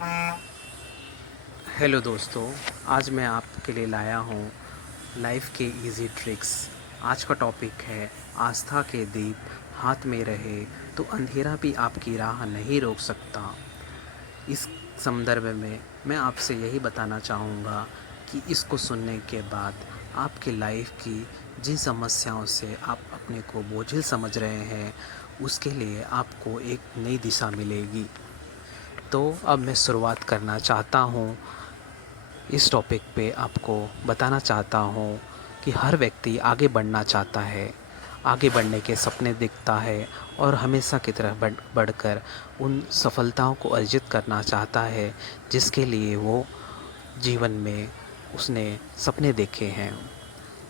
Hello दोस्तों, आज मैं आपके लिए लाया हूँ लाइफ के इजी ट्रिक्स। आज का टॉपिक है आस्था के दीप हाथ में रहे तो अंधेरा भी आपकी राह नहीं रोक सकता। इस संदर्भ में मैं आपसे यही बताना चाहूँगा कि इसको सुनने के बाद आपकी लाइफ की जिन समस्याओं से आप अपने को बोझिल समझ रहे हैं, उसके लिए आपको एक नई दिशा मिलेगी। तो अब मैं शुरुआत करना चाहता हूँ। इस टॉपिक पे आपको बताना चाहता हूँ कि हर व्यक्ति आगे बढ़ना चाहता है, आगे बढ़ने के सपने देखता है और हमेशा की तरह बढ़कर उन सफलताओं को अर्जित करना चाहता है जिसके लिए वो जीवन में उसने सपने देखे हैं।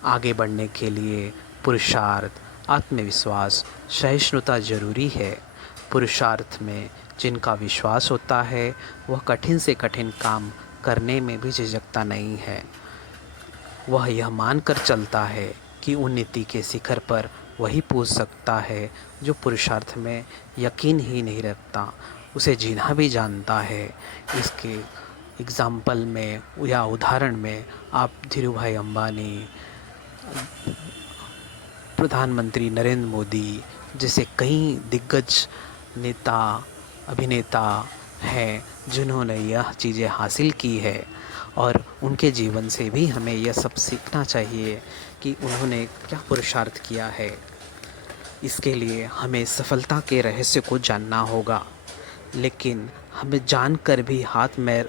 आगे बढ़ने के लिए पुरुषार्थ, आत्मविश्वास, सहिष्णुता ज़रूरी है। पुरुषार्थ में जिनका विश्वास होता है वह कठिन से कठिन काम करने में भी झिझकता नहीं है। वह यह मानकर चलता है कि उन्नति के शिखर पर वही पहुंच सकता है जो पुरुषार्थ में यकीन ही नहीं रखता, उसे जीना भी जानता है। इसके एग्ज़ाम्पल में या उदाहरण में आप धीरूभाई अंबानी, प्रधानमंत्री नरेंद्र मोदी जैसे कई दिग्गज नेता, अभिनेता हैं जिन्होंने यह चीज़ें हासिल की है। और उनके जीवन से भी हमें यह सब सीखना चाहिए कि उन्होंने क्या पुरुषार्थ किया है। इसके लिए हमें सफलता के रहस्य को जानना होगा, लेकिन हमें जानकर भी हाथ में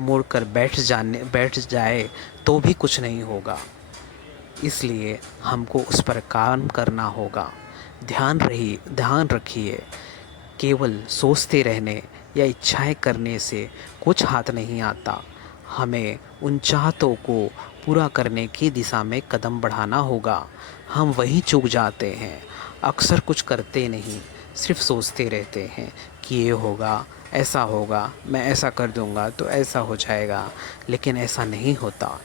मोड़कर बैठ जाए तो भी कुछ नहीं होगा। इसलिए हमको उस पर काम करना होगा। ध्यान रखिए, केवल सोचते रहने या इच्छाएं करने से कुछ हाथ नहीं आता। हमें उन चाहतों को पूरा करने की दिशा में कदम बढ़ाना होगा। हम वहीं चूक जाते हैं, अक्सर कुछ करते नहीं, सिर्फ सोचते रहते हैं कि ये होगा, ऐसा होगा, मैं ऐसा कर दूंगा तो ऐसा हो जाएगा, लेकिन ऐसा नहीं होता।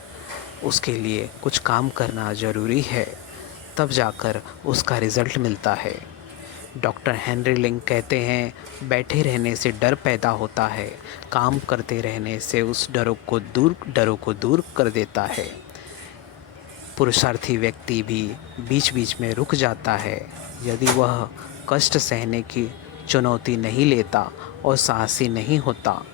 उसके लिए कुछ काम करना ज़रूरी है, तब जाकर उसका रिज़ल्ट मिलता है। डॉक्टर हेनरी लिंक कहते हैं, बैठे रहने से डर पैदा होता है, काम करते रहने से उस डरों को दूर कर देता है। पुरुषार्थी व्यक्ति भी बीच बीच में रुक जाता है यदि वह कष्ट सहने की चुनौती नहीं लेता और साहसी नहीं होता।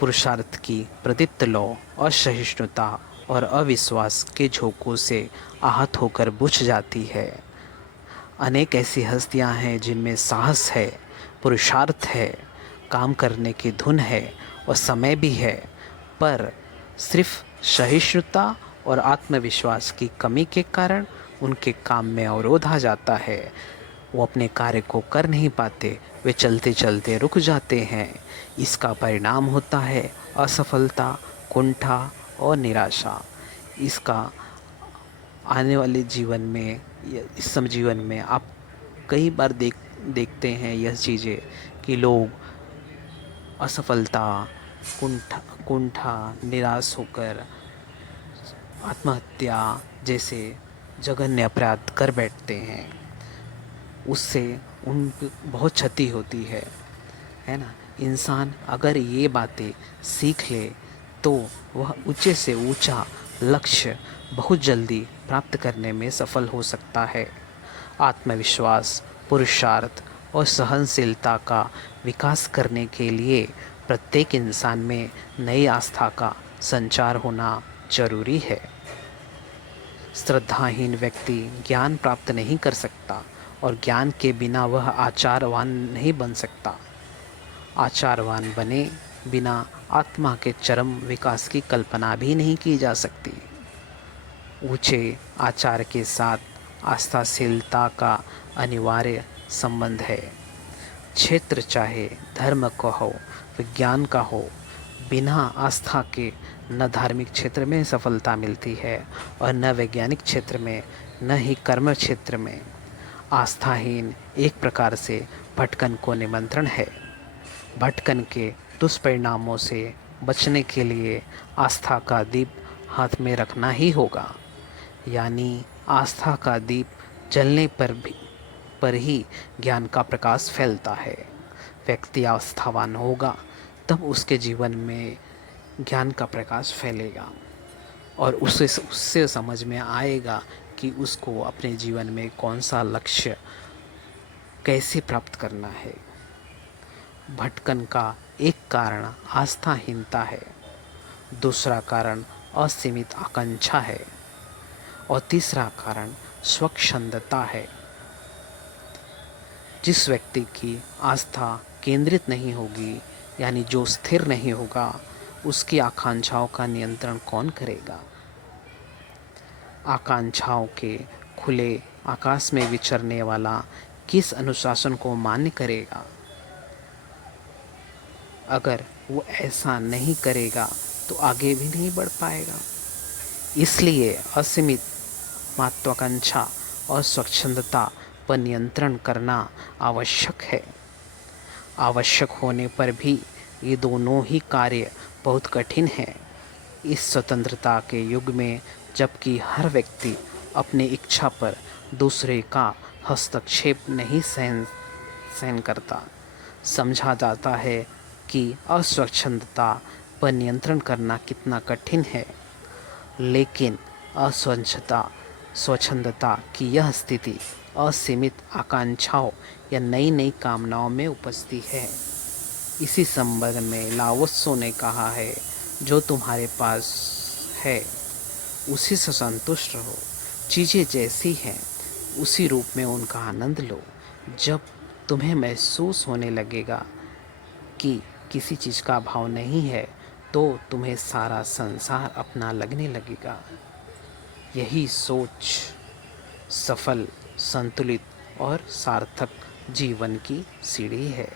पुरुषार्थ की प्रदीप्त लौ असहिष्णुता और अविश्वास के झोंकों से आहत होकर बुझ जाती है। अनेक ऐसी हस्तियां हैं जिनमें साहस है, पुरुषार्थ है, काम करने की धुन है और समय भी है, पर सिर्फ सहिष्णुता और आत्मविश्वास की कमी के कारण उनके काम में अवरोध आ जाता है। वो अपने कार्य को कर नहीं पाते, वे चलते चलते रुक जाते हैं। इसका परिणाम होता है असफलता, कुंठा और निराशा। इसका आने वाले जीवन में इस सब जीवन में आप कई बार देखते हैं यह चीज़ें कि लोग असफलता, कुंठा, निराश होकर आत्महत्या जैसे जघन्य अपराध कर बैठते हैं। उससे उन बहुत क्षति होती है ना। इंसान अगर ये बातें सीख ले तो वह ऊंचे से ऊंचा लक्ष्य बहुत जल्दी प्राप्त करने में सफल हो सकता है। आत्मविश्वास, पुरुषार्थ और सहनशीलता का विकास करने के लिए प्रत्येक इंसान में नई आस्था का संचार होना जरूरी है। श्रद्धाहीन व्यक्ति ज्ञान प्राप्त नहीं कर सकता और ज्ञान के बिना वह आचारवान नहीं बन सकता। आचारवान बने बिना आत्मा के चरम विकास की कल्पना भी नहीं की जा सकती। ऊंचे आचार के साथ आस्थाशीलता का अनिवार्य संबंध है। क्षेत्र चाहे धर्म का हो, विज्ञान का हो, बिना आस्था के न धार्मिक क्षेत्र में सफलता मिलती है और न वैज्ञानिक क्षेत्र में, न ही कर्म क्षेत्र में। आस्थाहीन एक प्रकार से भटकन को निमंत्रण है। भटकन के दुष्परिणामों से बचने के लिए आस्था का दीप हाथ में रखना ही होगा। यानी आस्था का दीप जलने पर ही ज्ञान का प्रकाश फैलता है। व्यक्ति आस्थावान होगा तब उसके जीवन में ज्ञान का प्रकाश फैलेगा और उससे समझ में आएगा कि उसको अपने जीवन में कौन सा लक्ष्य कैसे प्राप्त करना है। भटकन का एक कारण आस्थाहीनता है, दूसरा कारण असीमित आकांक्षा है और तीसरा कारण स्वच्छंदता है। जिस व्यक्ति की आस्था केंद्रित नहीं होगी, यानी जो स्थिर नहीं होगा, उसकी आकांक्षाओं का नियंत्रण कौन करेगा? आकांक्षाओं के खुले आकाश में विचरने वाला किस अनुशासन को मान्य करेगा? अगर वो ऐसा नहीं करेगा तो आगे भी नहीं बढ़ पाएगा। इसलिए असीमित महत्वाकांक्षा और स्वच्छंदता पर नियंत्रण करना आवश्यक है। आवश्यक होने पर भी ये दोनों ही कार्य बहुत कठिन हैं। इस स्वतंत्रता के युग में, जबकि हर व्यक्ति अपनी इच्छा पर दूसरे का हस्तक्षेप नहीं सहन करता, समझा जाता है कि अस्वच्छंदता पर नियंत्रण करना कितना कठिन है। लेकिन स्वच्छंदता की यह स्थिति असीमित आकांक्षाओं या नई नई कामनाओं में उपजती है। इसी संबंध में लाओ त्से ने कहा है, जो तुम्हारे पास है उसी से संतुष्ट रहो। चीज़ें जैसी हैं उसी रूप में उनका आनंद लो। जब तुम्हें महसूस होने लगेगा कि किसी चीज़ का अभाव नहीं है, तो तुम्हें सारा संसार अपना लगने लगेगा। यही सोच सफल, संतुलित और सार्थक जीवन की सीढ़ी है।